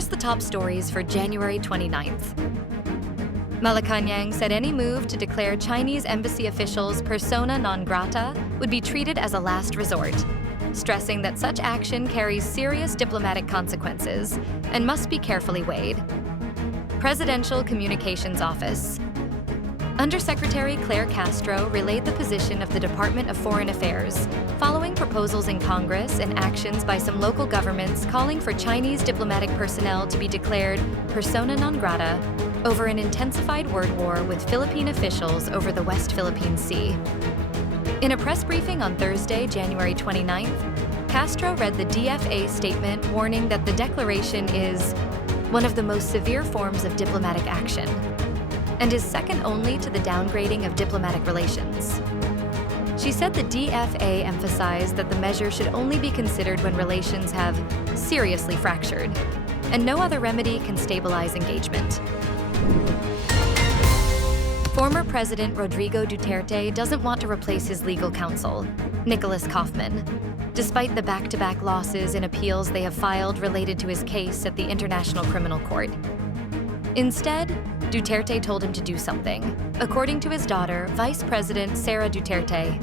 Here's the top stories for January 29th. Malacanang said any move to declare Chinese embassy officials persona non grata would be treated as a last resort, stressing that such action carries serious diplomatic consequences and must be carefully weighed. Presidential Communications Office. Undersecretary Claire Castro relayed the position of the Department of Foreign Affairs following proposals in Congress and actions by some local governments calling for Chinese diplomatic personnel to be declared persona non grata over an intensified word war with Philippine officials over the West Philippine Sea. In a press briefing on Thursday, January 29th, Castro read the DFA statement warning that the declaration is one of the most severe forms of diplomatic action and is second only to the downgrading of diplomatic relations. She said the DFA emphasized that the measure should only be considered when relations have seriously fractured, and no other remedy can stabilize engagement. Former President Rodrigo Duterte doesn't want to replace his legal counsel, Nicholas Kaufman, despite the back-to-back losses in appeals they have filed related to his case at the International Criminal Court. Instead, Duterte told him to do something, according to his daughter, Vice President Sara Duterte.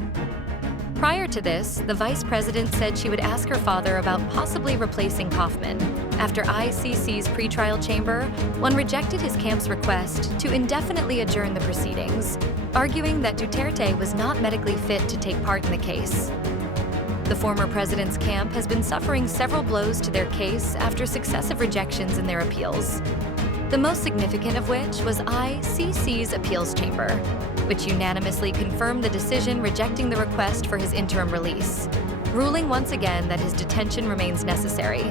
Prior to this, the vice president said she would ask her father about possibly replacing Kaufman after ICC's pretrial chamber one rejected his camp's request to indefinitely adjourn the proceedings, arguing that Duterte was not medically fit to take part in the case. The former president's camp has been suffering several blows to their case after successive rejections in their appeals, the most significant of which was ICC's appeals chamber, which unanimously confirmed the decision rejecting the request for his interim release, ruling once again that his detention remains necessary.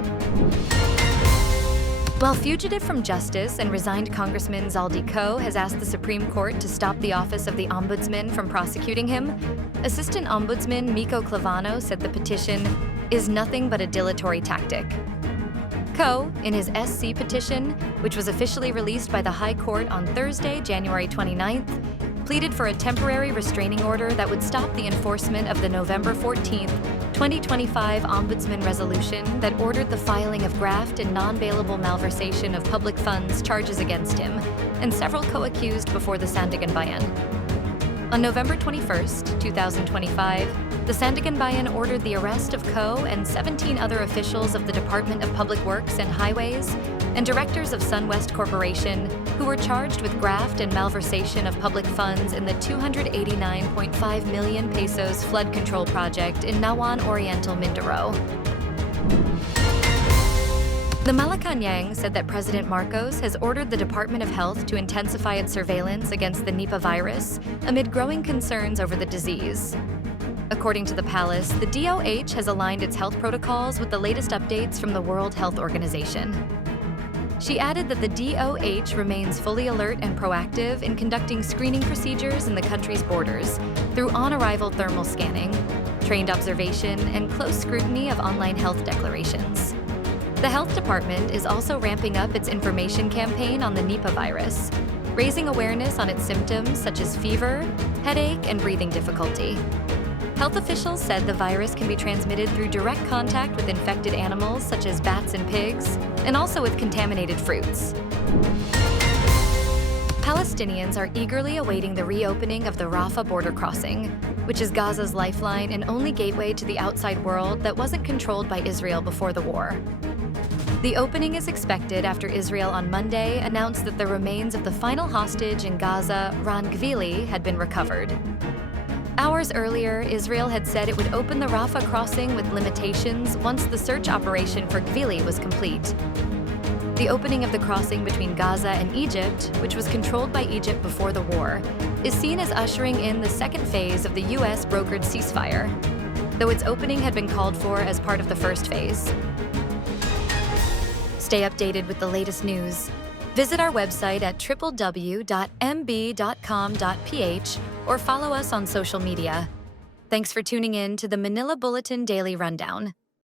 While fugitive from justice and resigned Congressman Zaldy has asked the Supreme Court to stop the Office of the Ombudsman from prosecuting him, Assistant Ombudsman Miko Clavano said the petition is nothing but a dilatory tactic. In his SC petition, which was officially released by the High Court on Thursday, January 29th, pleaded for a temporary restraining order that would stop the enforcement of the November 14th, 2025 Ombudsman resolution that ordered the filing of graft and non-bailable malversation of public funds charges against him and several co-accused before the Sandiganbayan. On November 21st, 2025, the Sandiganbayan ordered the arrest of and 17 other officials of the Department of Public Works and Highways and directors of SunWest Corporation who were charged with graft and malversation of public funds in the 289.5 million pesos flood control project in Nawan Oriental, Mindoro. The Malacanang said that President Marcos has ordered the Department of Health to intensify its surveillance against the Nipah virus amid growing concerns over the disease. According to the palace, the DOH has aligned its health protocols with the latest updates from the World Health Organization. She added that the DOH remains fully alert and proactive in conducting screening procedures in the country's borders through on-arrival thermal scanning, trained observation, and close scrutiny of online health declarations. The health department is also ramping up its information campaign on the Nipah virus, raising awareness on its symptoms such as fever, headache, and breathing difficulty. Health officials said the virus can be transmitted through direct contact with infected animals such as bats and pigs, and also with contaminated fruits. Palestinians are eagerly awaiting the reopening of the Rafah border crossing, which is Gaza's lifeline and only gateway to the outside world that wasn't controlled by Israel before the war. The opening is expected after Israel on Monday announced that the remains of the final hostage in Gaza, Ran Gvili, had been recovered. Hours earlier, Israel had said it would open the Rafah crossing with limitations once the search operation for Gvili was complete. The opening of the crossing between Gaza and Egypt, which was controlled by Egypt before the war, is seen as ushering in the second phase of the US-brokered ceasefire, though its opening had been called for as part of the first phase. Stay updated with the latest news. Visit our website at www.mb.com.ph or follow us on social media. Thanks for tuning in to the Manila Bulletin Daily Rundown.